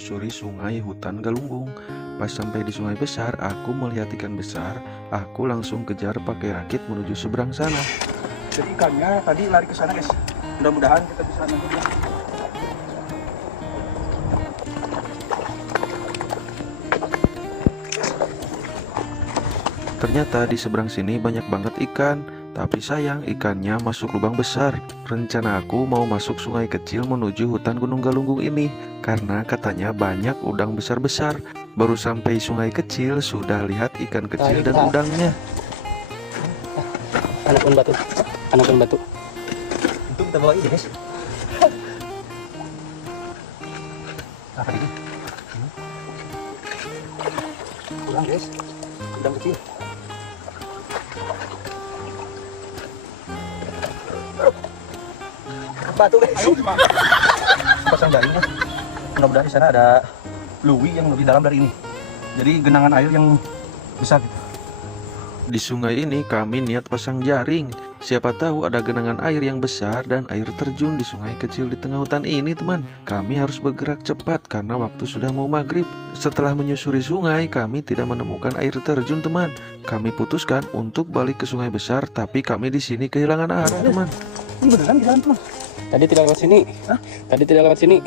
menyusuri sungai hutan Galunggung. Pas sampai di sungai besar, aku melihat ikan besar. Aku langsung kejar pakai rakit menuju seberang sana. Jadi ikannya tadi lari ke sana guys. Mudah-mudahan kita bisa nangkep ya. Ternyata di seberang sini banyak banget ikan, tapi sayang ikannya masuk lubang besar. Rencana aku mau masuk sungai kecil menuju hutan Gunung Galunggung ini, karena katanya banyak udang besar-besar. Baru sampai sungai kecil sudah lihat ikan kecil dan udangnya. Anak batu, anak batu. Untuk kita bawa ini guys. Apa ini? Udang guys, udang kecil. Batu guys. Pasang jaring guys. Mudah-mudahan di sana ada luwi yang lebih dalam dari ini. Jadi genangan air yang besar gitu. Di sungai ini kami niat pasang jaring. Siapa tahu ada genangan air yang besar dan air terjun di sungai kecil di tengah hutan ini, teman. Kami harus bergerak cepat karena waktu sudah mau maghrib. Setelah menyusuri sungai, kami tidak menemukan air terjun, teman. Kami putuskan untuk balik ke sungai besar, tapi kami di sini kehilangan arah, teman. Ini beneran di jalan teman. Tadi tidak lewat sini. Hah? Tadi tidak lewat sini.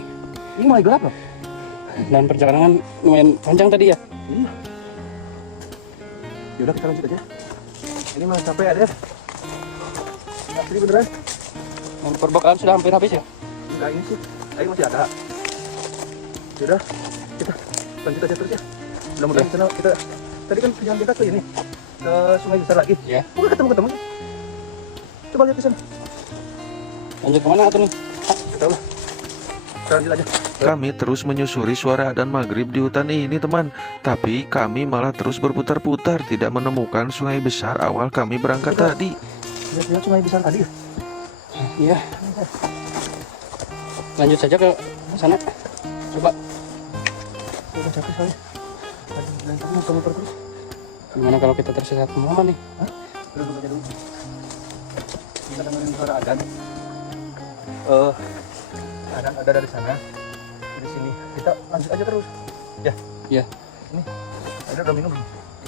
Ini mulai gelap loh. Dan perjalanan lumayan panjang tadi ya. Iya. Yaudah kita lanjut aja. Ini malah capek ada. Nah, ini beneran. Dan perbekalan sudah hampir habis ya. Enggak ini sih. Air masih ada. Yaudah kita lanjut aja terus ya. Mudah-mudahan sana kita tadi kan jalan kita ke ini ke sungai besar lagi. Ya. Kok nggak ketemu. Coba lihat ke sana. Lanjut kemana tuh nih? Nggak tahu lah. Kita lanjut aja. Kami terus menyusuri suara adzan maghrib di hutan ini, teman. Tapi kami malah terus berputar-putar, tidak menemukan sungai besar awal kami berangkat tadi. Lihat sungai besar tadi. Iya. Lanjut saja ke sana. Coba. Udah capek soalnya. Dan kamu mau muter terus. Gimana kalau kita tersesat kemana nih? Hah? Duduk aja dulu. Kita dengerin suara adzan. Adzan ada dari sana. Di sini kita lanjut aja terus. Ya. Ya. Ini. Ada udah minum.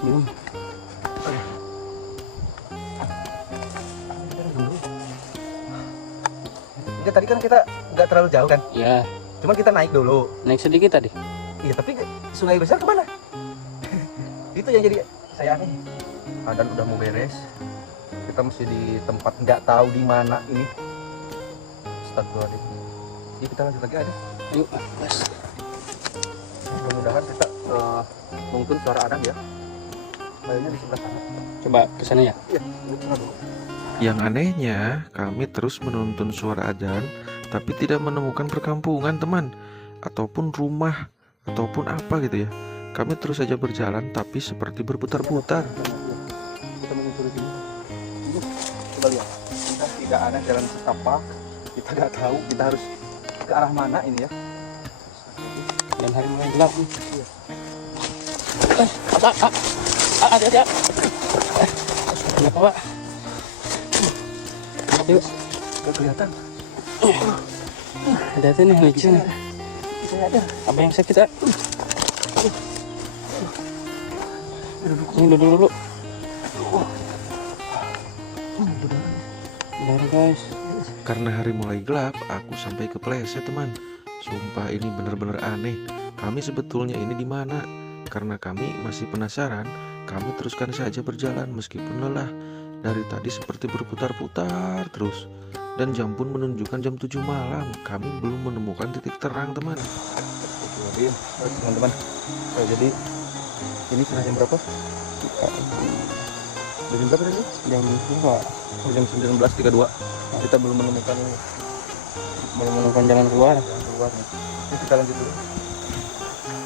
Minum. Oke. Ya, tadi kan kita nggak terlalu jauh kan, Ya. cuman kita naik dulu. Naik sedikit tadi. Iya, tapi sungai besar kemana? Itu yang jadi saya aneh. Adan udah mau beres, kita mesti di tempat nggak tahu di mana ini. Astagfirullahaladzim. Jadi kita lanjut lagi aja. Ayo, gas. Mudah-mudahan kita mungkin suara adan ya. Kayaknya di sebelah sana. Coba ke sana ya. Iya, di sana dulu. Yang anehnya, kami terus menuntun suara adzan, tapi tidak menemukan perkampungan, teman, ataupun rumah, ataupun apa gitu ya. Kami terus saja berjalan, tapi seperti berputar-putar. Kita menyusuri sini. Ini, coba lihat. Kita tidak ada jalan setapak. Kita nggak tahu kita harus ke arah mana ini ya. Dan hari mulai gelap nih. Hati-hati ya. Kenapa Pak? Yuk, Nggak kelihatan. hati-hati nih licin. Saya ada. Apa yang sakit ya? Ini duduk dulu. Bentar guys. Karena hari mulai gelap, aku sampai kepleset, teman. Sumpah ini benar-benar aneh. Kami sebetulnya ini di mana? Karena kami masih penasaran, kami teruskan saja berjalan meskipun lelah. Dari tadi seperti berputar-putar terus. Dan jam pun menunjukkan jam 7 malam. Kami belum menemukan titik terang, teman. Teman-teman. Jadi ini sudah jam berapa? Jam berapa tadi? Jam 2. Jam 19.32. Kita belum menemukan Jalan keluar. keluarnya. Ini kita lanjut dulu.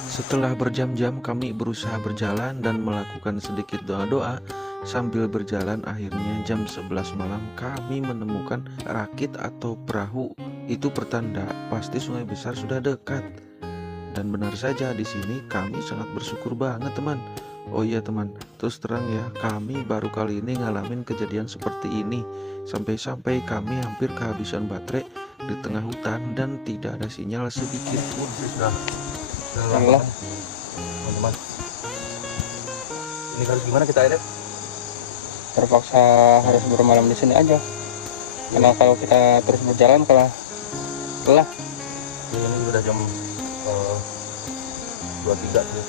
Setelah berjam-jam kami berusaha berjalan dan melakukan sedikit doa-doa. Sambil berjalan akhirnya jam 11 malam kami menemukan rakit atau perahu. Itu pertanda pasti sungai besar sudah dekat. Dan benar saja di sini kami sangat bersyukur banget, teman. Oh iya teman, terus terang ya, kami baru kali ini ngalamin kejadian seperti ini. Sampai-sampai kami hampir kehabisan baterai di tengah hutan dan tidak ada sinyal sedikit pun. Sudah Lelah. Teman-teman. Ini harus gimana kita Eden? Terpaksa harus bermalam di sini aja. Karena kalau kita terus berjalan kalah lelah. Ini udah jam 23 tuh.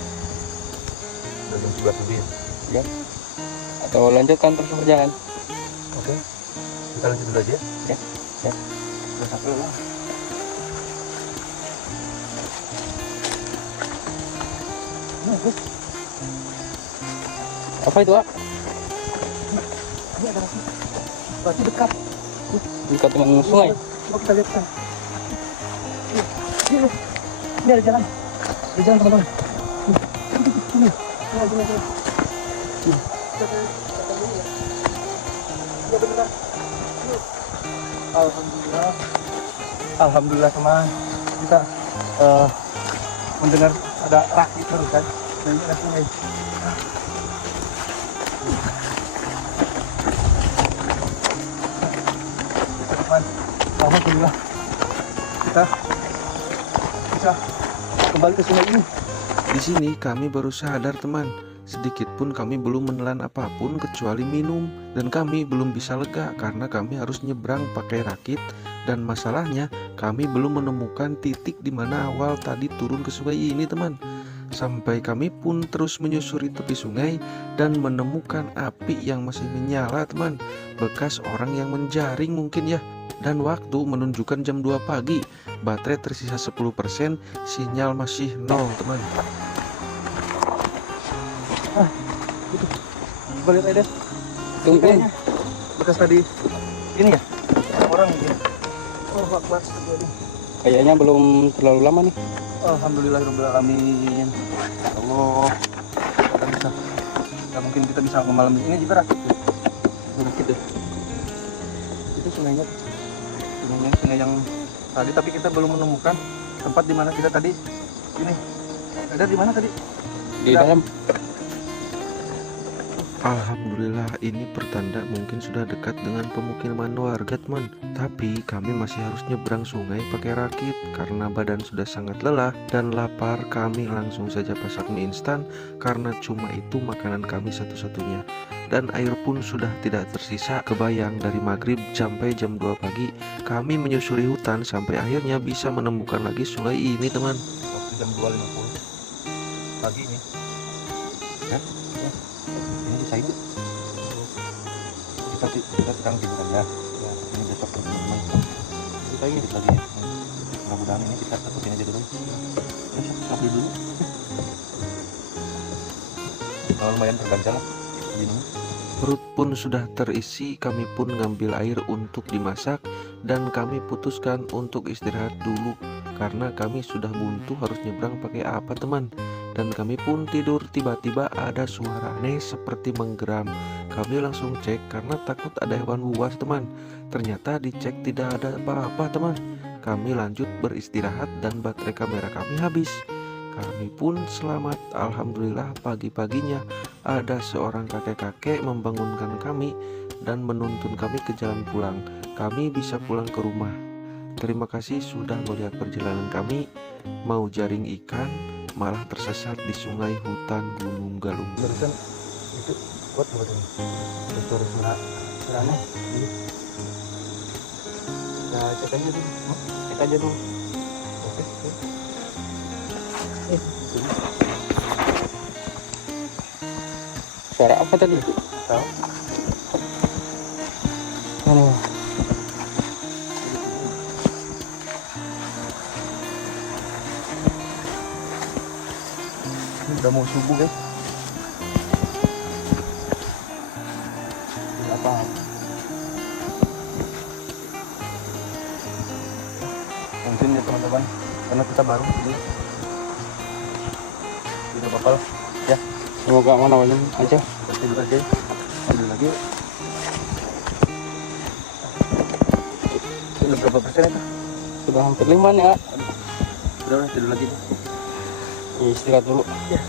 Udah jam 11 lebih ya. Ya. Atau lanjutkan terus berjalan. Oke. Kita lanjut dulu aja ya. Ya. Ya. Udah sampai lah. Apa itu, Pak? Ini ada berarti dekat. Dekat dengan sungai. Coba kita lihat kan. Ini ada jalan. Ada jalan teman-teman. Ini. Jalan. Ya benar. Alhamdulillah. Alhamdulillah teman. Kita mendengar ada rakit terus kan. Dan ini ada sungai. Teman, alhamdulillah kita bisa kembali ke sungai ini. Di sini kami baru sadar teman, sedikit pun kami belum menelan apapun kecuali minum. Dan kami belum bisa lega karena kami harus nyebrang pakai rakit. Dan masalahnya kami belum menemukan titik di mana awal tadi turun ke sungai ini teman. Sampai kami pun terus menyusuri tepi sungai dan menemukan api yang masih menyala teman. Bekas orang yang menjaring mungkin ya. Dan waktu menunjukkan jam 2 pagi. Baterai tersisa 10%, sinyal masih 0 teman. Coba lihat Eden. Tunggu. Kayaknya bekas tadi ini ya orang ya. Oh Akbar. Kayaknya belum terlalu lama nih. Alhamdulillahirobbilalamin. Allah. Kita bisa. Ya mungkin kita bisa malam di sini juga rakit. Rakit deh. Itu sungainya. Sungai yang tadi tapi kita belum menemukan tempat di mana kita tadi ini. Ada di mana tadi? Di dalam. Alhamdulillah ini pertanda mungkin sudah dekat dengan pemukiman warga teman. Tapi kami masih harus nyebrang sungai pakai rakit. Karena badan sudah sangat lelah dan lapar, kami langsung saja pasak mie instan. Karena cuma itu makanan kami satu-satunya. Dan air pun sudah tidak tersisa. Kebayang dari maghrib sampai jam 2 pagi kami menyusuri hutan sampai akhirnya bisa menemukan lagi sungai ini teman. Waktu jam 2.50 pagi ini. Ya. Ini bisa hidup. Kita sedang tiduran ya. Ya, ini besok teman-teman. Kita hidup lagi ya. Mudah-mudahan ini kita tutupin aja dulu. Besok lagi dulu. Lumayan terganjal lah. Begini. Perut pun sudah terisi, kami pun ngambil air untuk dimasak dan kami putuskan untuk istirahat dulu karena kami sudah buntu harus nyebrang pakai apa teman. Dan kami pun tidur, tiba-tiba ada suara aneh seperti menggeram. Kami langsung cek karena takut ada hewan buas teman. Ternyata dicek tidak ada apa-apa teman. Kami lanjut beristirahat dan baterai kamera kami habis. Kami pun selamat. Alhamdulillah pagi-paginya ada seorang kakek-kakek membangunkan kami dan menuntun kami ke jalan pulang. Kami bisa pulang ke rumah. Terima kasih sudah melihat perjalanan kami. Mau jaring ikan malah tersesat di sungai hutan Gunung Galung. Barusan itu kuat buat ini. Suara suaranya. Nah, cek aja dulu. Cek aja dulu. Oke. Suara apa tadi? Tahu. Aduh. Ini udah mau subuh guys. Tidak apa. Mungkin ya teman-teman, karena kita baru jadi tidak apa-apa lah. Ya, Semoga aman awalnya aja. kita tidur aja. Ambil lagi. Sudah berapa persen itu? Sudah hampir 5 nih, Kak. Udah tidur lagi. Istirahat dulu. Ya.